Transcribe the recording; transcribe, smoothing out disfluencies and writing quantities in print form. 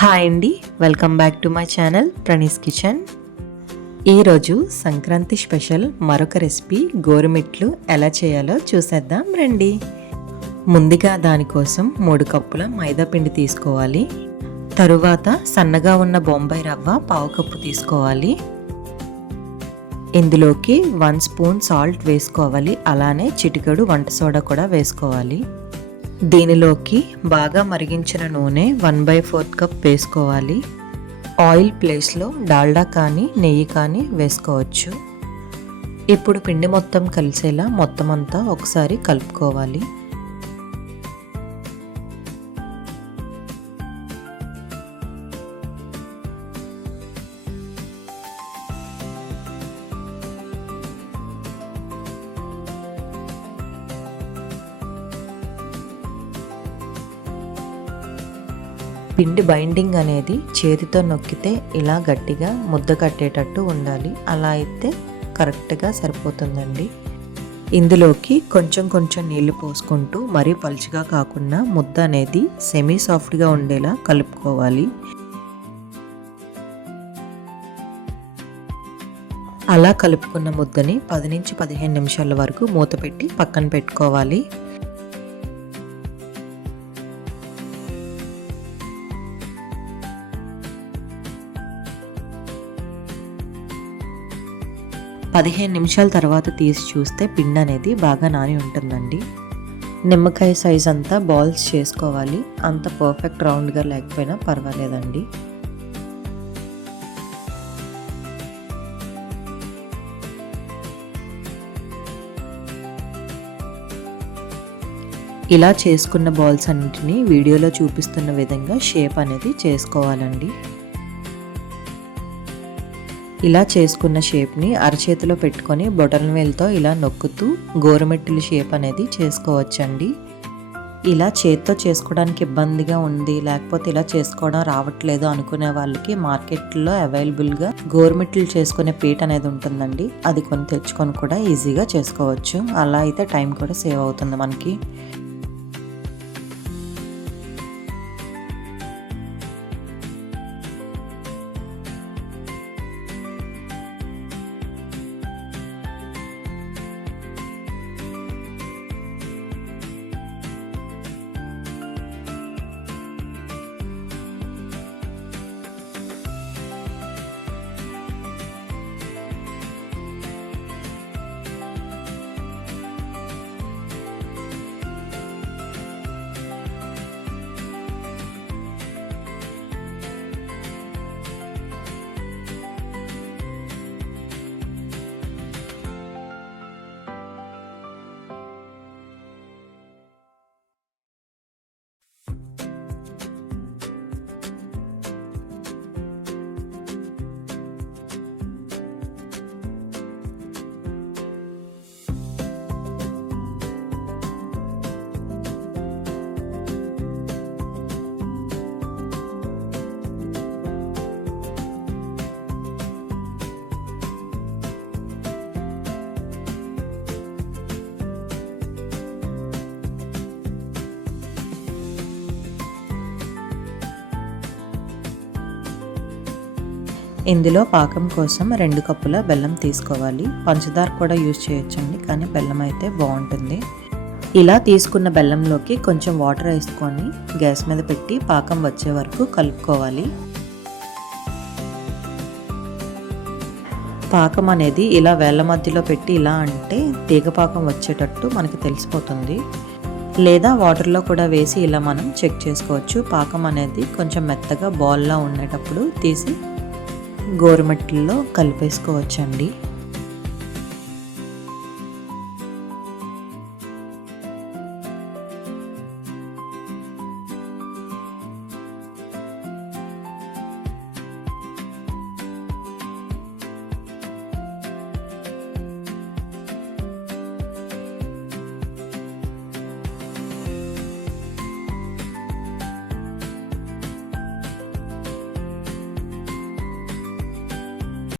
Hi అండి, welcome back to my channel Pranees kitchen. ఈరోజు Sankranti special మరొక రెసిపీ గోరుమిట్లు ఎలా చేయాలో చూసేద్దాం రండి. ముందుగా దానికోసం 3 కప్పుల మైదా పిండి తీసుకోవాలి. తరువాత సన్నగా ఉన్న బొంబాయి రవ్వ 1/2 కప్పు తీసుకోవాలి. ఇందులోకి 1 స్పూన్ సాల్ట్ వేసుకోవాలి. అలానే చిటికెడు వంట సోడా కూడా వేసుకోవాలి. దీనిలోకి బాగా మరిగించిన నూనె 1/4 కప్ వేసుకోవాలి. ఆయిల్ ప్లేస్లో డాల్డా కానీ నెయ్యి కానీ వేసుకోవచ్చు. ఇప్పుడు పిండి మొత్తం కలిసేలా మొత్తం అంతా ఒకసారి కలుపుకోవాలి. పిండి బైండింగ్ అనేది చేతితో నొక్కితే ఇలా గట్టిగా ముద్ద కట్టేటట్టు ఉండాలి. అలా అయితే కరెక్ట్గా సరిపోతుందండి. ఇందులోకి కొంచెం కొంచెం నీళ్లు పోసుకుంటూ మరీ పలుచగా కాకుండా ముద్ద అనేది సెమీ సాఫ్ట్గా ఉండేలా కలుపుకోవాలి. అలా కలుపుకున్న ముద్దని 10 నుంచి 15 నిమిషాల వరకు మూత పెట్టి పక్కన పెట్టుకోవాలి. పదిహేను నిమిషాల తర్వాత తీసి చూస్తే పిండి అనేది బాగా నాని ఉంటుందండి. నిమ్మకాయ సైజ్ అంతా బాల్స్ చేసుకోవాలి. అంత పర్ఫెక్ట్ రౌండ్గా లేకపోయినా పర్వాలేదండి. ఇలా చేసుకున్న బాల్స్ అన్నింటినీ వీడియోలో చూపిస్తున్న విధంగా షేప్ అనేది చేసుకోవాలండి. ఇలా చేసుకున్న షేప్ని అరచేతిలో పెట్టుకొని బొటనవేలుతో ఇలా నొక్కుతూ గోరుమిట్టుల షేప్ అనేది చేసుకోవచ్చండి. ఇలా చేత్తో చేసుకోవడానికి ఇబ్బందిగా ఉంది, లేకపోతే ఇలా చేసుకోవడం రావట్లేదు అనుకునే వాళ్ళకి మార్కెట్లో అవైలబుల్గా గోరుమిట్లు చేసుకునే పీట అనేది ఉంటుందండి. అది కొని తెచ్చుకొని కూడా ఈజీగా చేసుకోవచ్చు. అలా అయితే టైం కూడా సేవ్ అవుతుంది మనకి. ఇందులో పాకం కోసం 2 కప్పుల బెల్లం తీసుకోవాలి. పంచదార కూడా యూజ్ చేయొచ్చండి, కానీ బెల్లం అయితే బాగుంటుంది. ఇలా తీసుకున్న బెల్లంలోకి కొంచెం వాటర్ వేసుకొని గ్యాస్ మీద పెట్టి పాకం వచ్చే వరకు కలుపుకోవాలి. పాకం అనేది ఇలా వేళ్ళ మధ్యలో పెట్టి ఇలా అంటే తీగ పాకం వచ్చేటట్టు మనకి తెలిసిపోతుంది. లేదా వాటర్లో కూడా వేసి ఇలా మనం చెక్ చేసుకోవచ్చు. పాకం అనేది కొంచెం మెత్తగా బాల్లా ఉండేటప్పుడు తీసి గోరుమిట్టుల్లో కలిపేసుకోవచ్చండి.